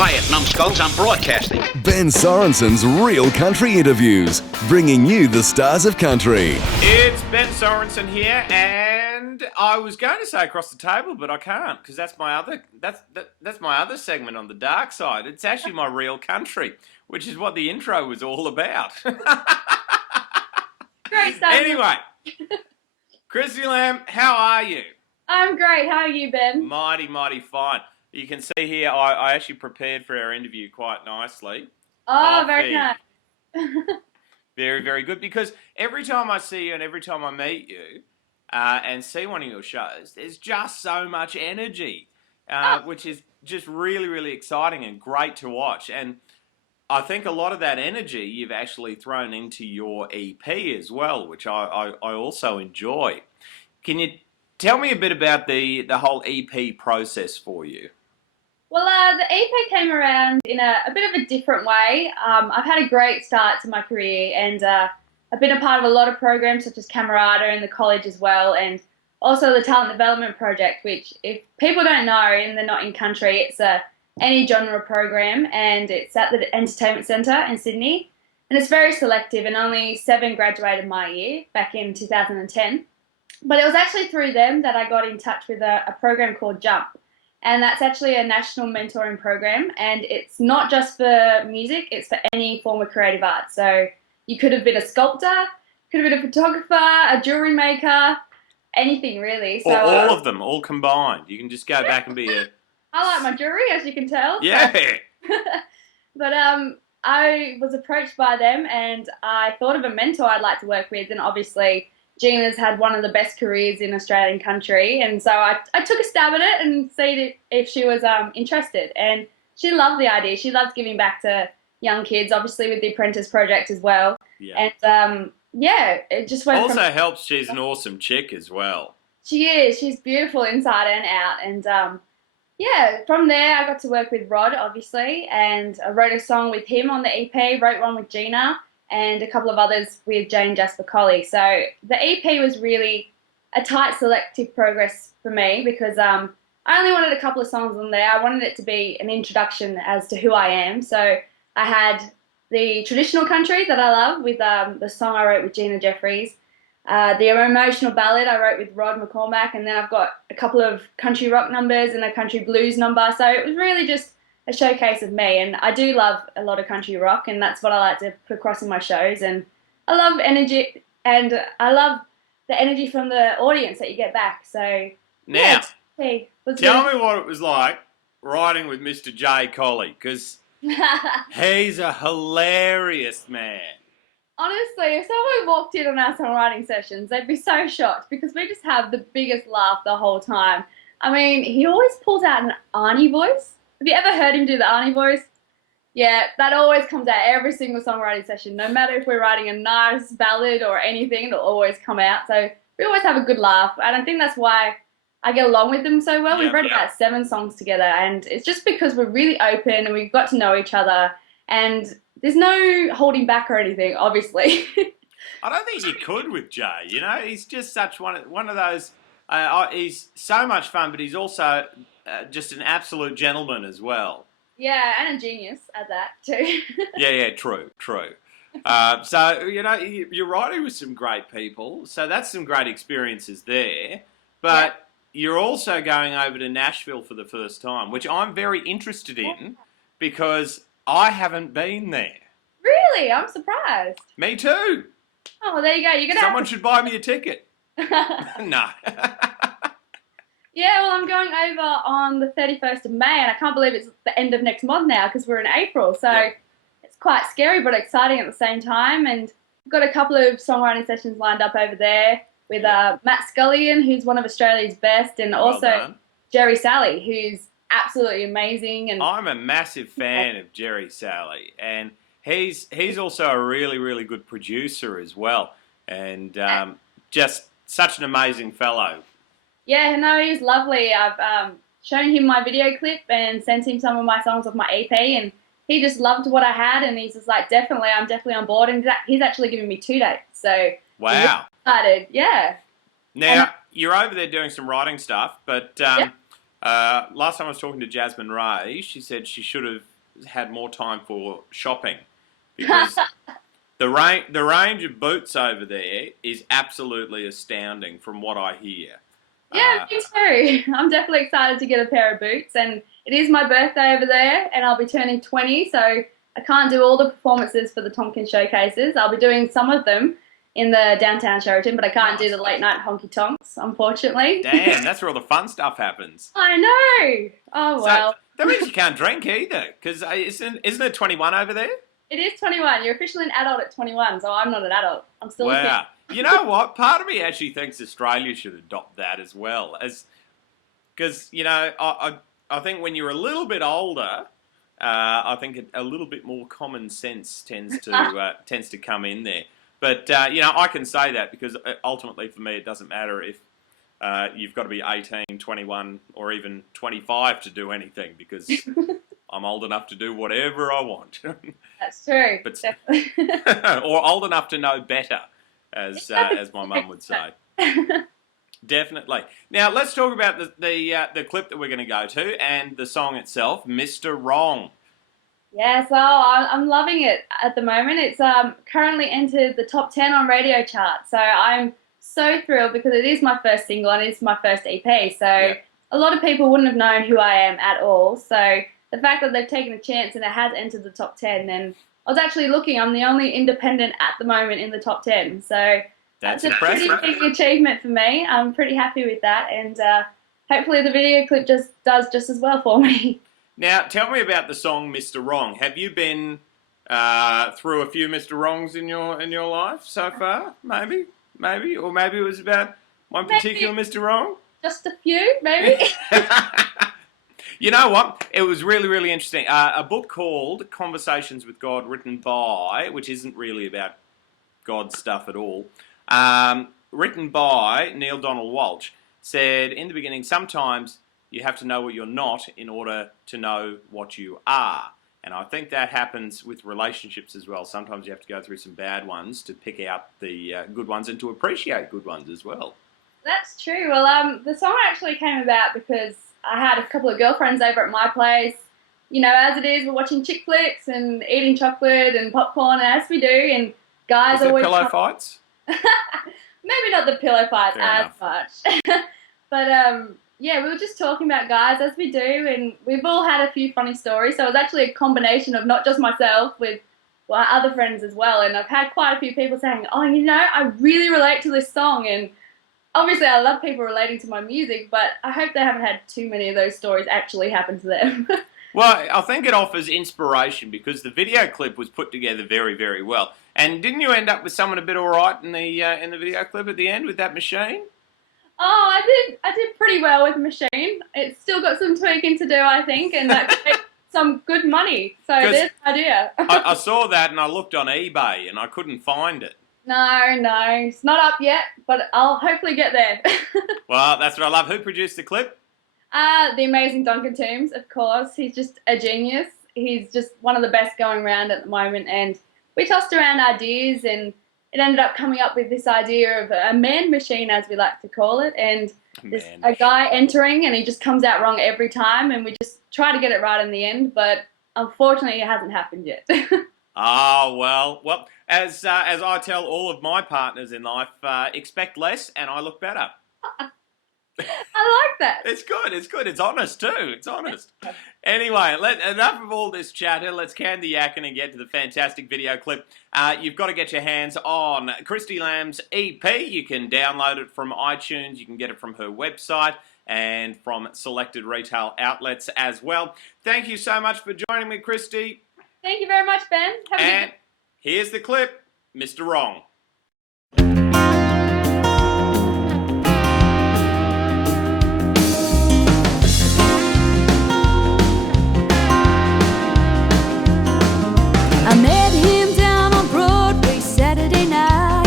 Quiet, numbskulls, I'm broadcasting. Ben Sorensen's Real Country Interviews, bringing you the stars of country. It's Ben Sorensen here, and I was going to say across the table, but I can't because that's my other segment on the dark side. It's actually my Real Country, which is what the intro was all about. Great stuff. Anyway, Chrissy Lamb, how are you? I'm great. How are you, Ben? Mighty, mighty fine. You can see here, I actually prepared for our interview quite nicely. Oh, very nice. Very, very good, because every time I see you and every time I meet you and see one of your shows, there's just so much energy, which is just really, really exciting and great to watch. And I think a lot of that energy you've actually thrown into your EP as well, which I also enjoy. Can you tell me a bit about the whole EP process for you? Well, the EP came around in a bit of a different way. I've had a great start to my career, and I've been a part of a lot of programs such as Camerata in the college as well, and also the Talent Development Project, which if people don't know and they're not in country, it's any genre program, and it's at the Entertainment Centre in Sydney, and it's very selective, and only 7 graduated my year back in 2010. But it was actually through them that I got in touch with a program called Jump. And that's actually a national mentoring program, and it's not just for music, it's for any form of creative art. So you could have been a sculptor, could have been a photographer, a jewelry maker, anything really. So or all of them, all combined. You can just go back and be a... I like my jewelry, as you can tell. Yeah. But I was approached by them, and I thought of a mentor I'd like to work with, and obviously Gina's had one of the best careers in Australian country, and so I took a stab at it and see if she was interested. And she loved the idea. She loves giving back to young kids, obviously with the Apprentice Project as well. Yeah. And it just went. Also helps. She's an awesome chick as well. She is. She's beautiful inside and out. And from there I got to work with Rod, obviously, and I wrote a song with him on the EP. Wrote one with Gina, and a couple of others with Jane Jasper Colley. So the EP was really a tight selective progress for me because I only wanted a couple of songs on there. I wanted it to be an introduction as to who I am. So I had the traditional country that I love with the song I wrote with Gina Jeffries, the emotional ballad I wrote with Rod McCormack, and then I've got a couple of country rock numbers and a country blues number. So it was really just a showcase of me, and I do love a lot of country rock, and that's what I like to put across in my shows. And I love energy, and I love the energy from the audience that you get back. So now, tell me me what it was like writing with Mr. Jay Colley, because he's a hilarious man. Honestly, if someone walked in on our songwriting sessions, they'd be so shocked because we just have the biggest laugh the whole time. I mean, he always pulls out an Arnie voice. Have you ever heard him do the Arnie voice? Yeah, that always comes out every single songwriting session. No matter if we're writing a nice ballad or anything, it'll always come out. So we always have a good laugh. And I think that's why I get along with them so well. We've written about 7 songs together. And it's just because we're really open and we've got to know each other. And there's no holding back or anything, obviously. I don't think you could with Jay. You know, he's just such one of those... he's so much fun, but he's also... just an absolute gentleman as well. Yeah, and a genius at that too. yeah, true. So, you know, you're writing with some great people, so that's some great experiences there. But you're also going over to Nashville for the first time, which I'm very interested in because I haven't been there. Really? I'm surprised. Me too. Oh, well, there you go. Someone should buy me a ticket. No. Yeah, well, I'm going over on the 31st of May, and I can't believe it's the end of next month now because we're in April. So It's quite scary but exciting at the same time. And we've got a couple of songwriting sessions lined up over there with Matt Scullion, who's one of Australia's best, and also Jerry Salley, who's absolutely amazing. And I'm a massive fan of Jerry Salley, and he's also a really, really good producer as well, and just such an amazing fellow. Yeah, no, he's lovely. I've shown him my video clip and sent him some of my songs off my EP, and he just loved what I had, and he's just like, I'm definitely on board, and he's actually given me 2 dates. So wow, excited, yeah. Now you're over there doing some writing stuff, but Last time I was talking to Jasmine Ray, she said she should have had more time for shopping because the range of boots over there is absolutely astounding from what I hear. Yeah, me too. I'm definitely excited to get a pair of boots, and it is my birthday over there, and I'll be turning 20, so I can't do all the performances for the Tompkins showcases. I'll be doing some of them in the downtown Sheraton, but I can't do the late night honky tonks, unfortunately. Damn, that's where all the fun stuff happens. I know. Oh, well. So, that means you can't drink either, because isn't it 21 over there? It is 21. You're officially an adult at 21, so I'm not an adult. I'm still a Wow. kid. You know what? Part of me actually thinks Australia should adopt that as well, because I think when you're a little bit older, I think a little bit more common sense tends to come in there. But I can say that because ultimately for me it doesn't matter if you've got to be 18, 21, or even 25 to do anything because I'm old enough to do whatever I want. That's true. But definitely. or old enough to know better, as my mum would say. Definitely. Now let's talk about the clip that we're going to go to and the song itself, Mr. Wrong. Yeah, so I'm loving it at the moment. It's currently entered the top 10 on radio charts. So I'm so thrilled because it is my first single and it's my first EP. So a lot of people wouldn't have known who I am at all. So the fact that they've taken a chance and it has entered the top 10, then I was actually looking. I'm the only independent at the moment in the top 10. So That's a pretty impressive. big achievement for me. I'm pretty happy with that. And hopefully the video clip does just as well for me. Now, tell me about the song "Mr. Wrong." Have you been through a few Mr. Wrongs in your life so far? Maybe, or maybe it was about one particular Mr. Wrong. Just a few, maybe. You know what? It was really, really interesting. A book called "Conversations with God," written by, which isn't really about God stuff at all, written by Neil Donald Walsh, said in the beginning, sometimes you have to know what you're not in order to know what you are. And I think that happens with relationships as well. Sometimes you have to go through some bad ones to pick out the good ones and to appreciate good ones as well. That's true. Well, the song actually came about because I had a couple of girlfriends over at my place. You know, as it is, we're watching chick flicks and eating chocolate and popcorn, as we do, and guys Was it always... pillow fights? Maybe not the pillow fights Fair as enough. much. But, yeah, we were just talking about guys, as we do, and we've all had a few funny stories. So it was actually a combination of not just myself, with other friends as well. And I've had quite a few people saying, oh, I really relate to this song. And obviously I love people relating to my music, but I hope they haven't had too many of those stories actually happen to them. Well, I think it offers inspiration because the video clip was put together very, very well. And didn't you end up with someone a bit all right in the video clip at the end with that machine? Oh, I did pretty well with Machine. It's still got some tweaking to do, I think, and that could make some good money. So there's an idea. I saw that and I looked on eBay and I couldn't find it. No, it's not up yet, but I'll hopefully get there. Well, that's what I love. Who produced the clip? The amazing Duncan Toombs, of course. He's just a genius. He's just one of the best going around at the moment. And we tossed around ideas and it ended up coming up with this idea of a man machine, as we like to call it. And there's a guy entering and he just comes out wrong every time. And we just try to get it right in the end. But unfortunately, it hasn't happened yet. Oh, well, as I tell all of my partners in life, expect less and I look better. I like that. It's good. It's honest too. It's honest. Anyway, enough of all this chatter. Let's can the yakking and get to the fantastic video clip. You've got to get your hands on Christy Lamb's EP. You can download it from iTunes. You can get it from her website and from selected retail outlets as well. Thank you so much for joining me, Christy. Thank you very much, Ben. Have a good And here's the clip, Mr. Wrong. I met him down on Broadway Saturday night.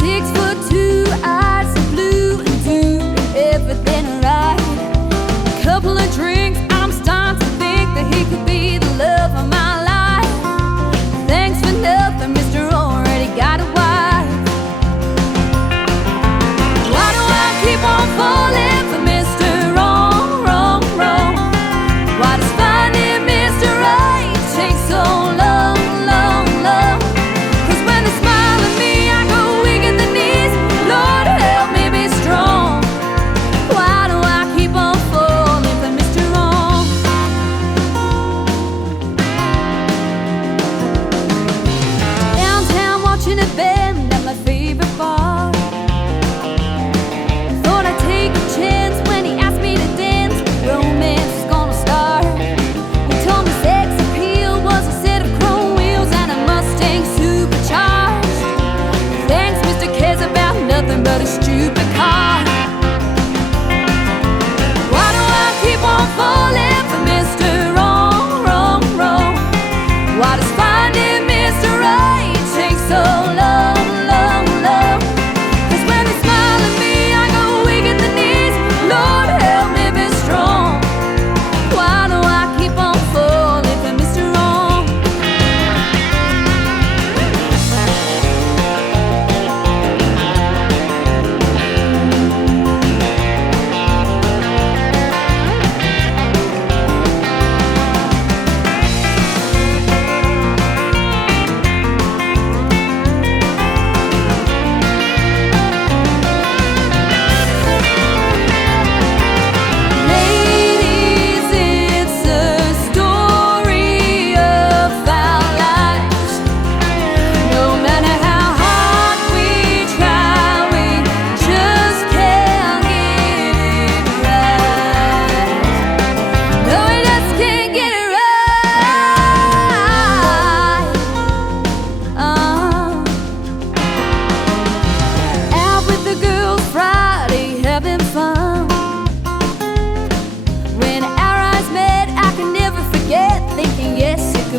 6'2", eyes so blue and doing everything right. A couple of drinks, I'm starting to think that he could be the love of my life. Thanks for nothing, Mr. Already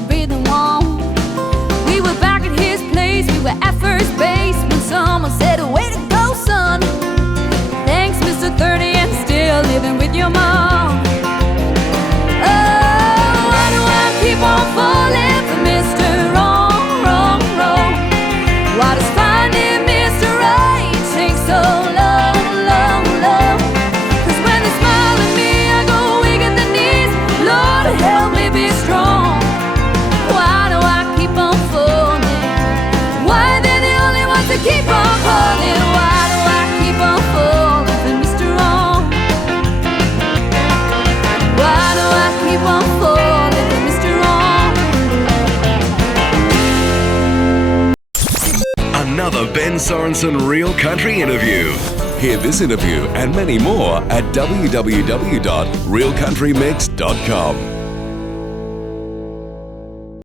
be the one. We were back at his place, we were at first base when someone said, way to go, son. Thanks, Mr. 30, and still living with your mom. Oh, why do I keep on falling for Mr. Wrong, wrong, wrong? Why does finding Mr. Right take so long, long, long? 'Cause when they smile at me, I go weak at the knees. Lord, help me be strong. Why do I keep on falling? Why are they the only ones that keep on falling? Why do I keep on falling for Mr. Wrong? Why do I keep on falling for Mr. Wrong? Another Ben Sorensen Real Country interview. Hear this interview and many more at www.realcountrymix.com.